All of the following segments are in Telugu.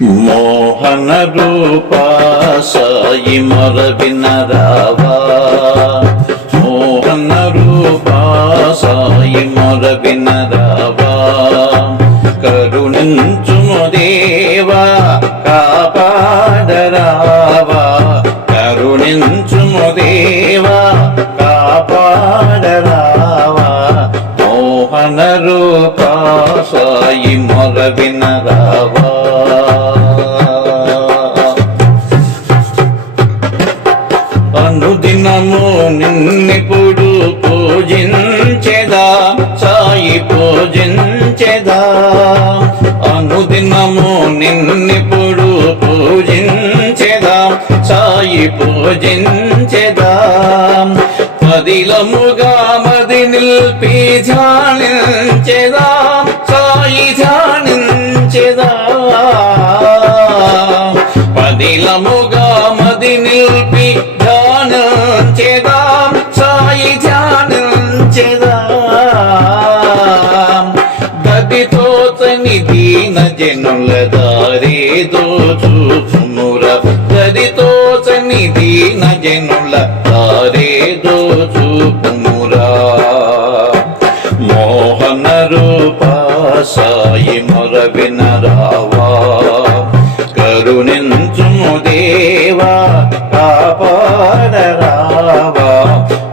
మోహన రూప సాయి మొర వినరావా, మోహన రూప సాయి మొర వినరావా, కరుణించుము దేవా కాపాడరావా, కరుణించుము దేవా కాపాడరావా, మోహన రూప సాయి మొర వినరావా. అనుదినము నిన్నెప్పుడు పూజించెదా సాయి పూజించెదా, అనుదినము నిన్నెప్పుడు పూజించెదా సాయి పూజించెదా, మదిలముగా మది నిల్పి ధ్యానించెదా సాయి ధ్యానించెదా, పదిలముగా మది నిల్పి ధ్యానించెదా సాయి ధ్యానించెదా, గదితో తని దీన జనుల దారేదో చూపుమురా, గదితో తని దీన జనుల దారేదో చూపుమురా, మోహన రూప సాయి మొర వినరావా, కరుణించుము దేవా కాపాడరావా,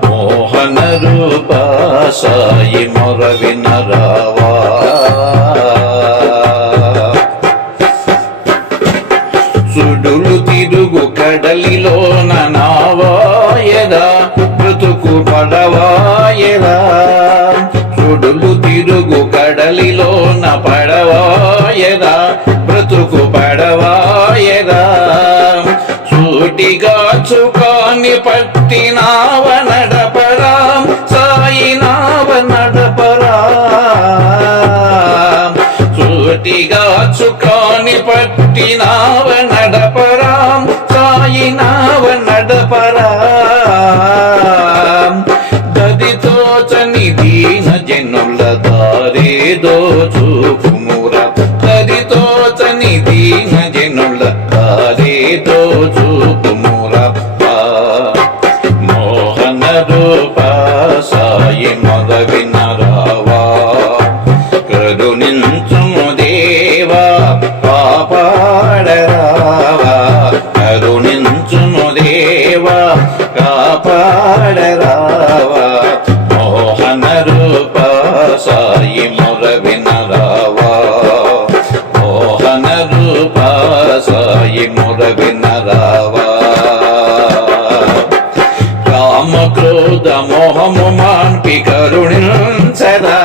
మోహన రూప సాయి మొర వినరావా. సుడులు తిరుగు కడలిలోన నావాయదా బ్రతుకు పడవాయదా, సుడులు తిరుగు కడలిలోన పడవాయదా బ్రతుకు పడవాయదా, సూటిగా చుకాని పట్టినావ నడపరా సాయి నావ నడపరా, సూటిగా చుకాని పట్టినావ నడపరా సాయి నావ నడపరా, గదితో చని దీన జనుల దారేదో చూపుమురా, గదితో చని దీన జనుల దారేదో చూపుమురా, మోహన రూప సాయి మొర వినరావా, కరుణించుము దేవా కాపాడరావా, కరుణించుము దేవా కాపాడరావా, మోహన రూప సాయి మొర వినరావా, మోహన రూప సాయి మొర వినరావా. కామ క్రోధ మోహము మాన్పి కరుణించరా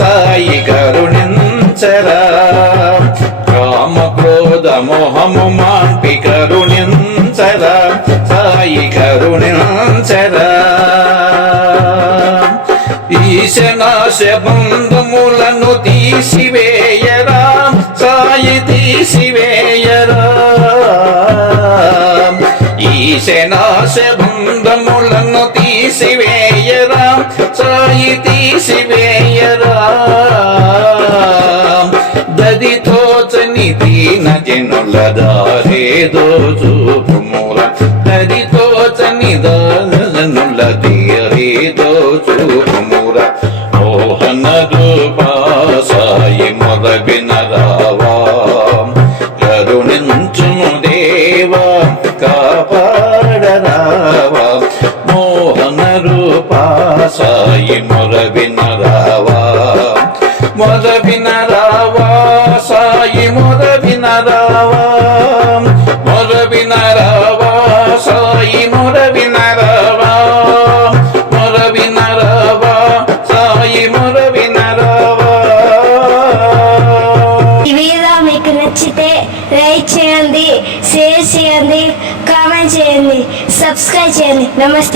సాయి కరుణించరా, కామ క్రోధ మోహము మాన్పి కరుణించరా సాయి కరుణించరా, ఈశనాశ బంధములను తీసివేయరా సాయి తీసివేయరా, ఈశనాశ బంధములను తీసివేయరా సాయి తీసివేయరా, దదితో చని దీన జనుల దారేదో చూపుమురా, దదితో చని జనుల దారేదో చూపుమురా, మోహన రూప సాయి మొర వినరావా, కరుణించుము దేవా కాపాడరావా, మోహన రూప సాయి మొర వినరావా, మొర వినరావా సాయి మొర వినరావా, మొర వినరావా సాయి మొర వినరావా, మొర వినరావా సాయి మొర వినరావా. ఈ వీడియో మీకు నచ్చితే లైక్ చేయండి, షేర్ చేయండి, కామెంట్ చేయండి, సబ్స్క్రైబ్ చేయండి. నమస్తే.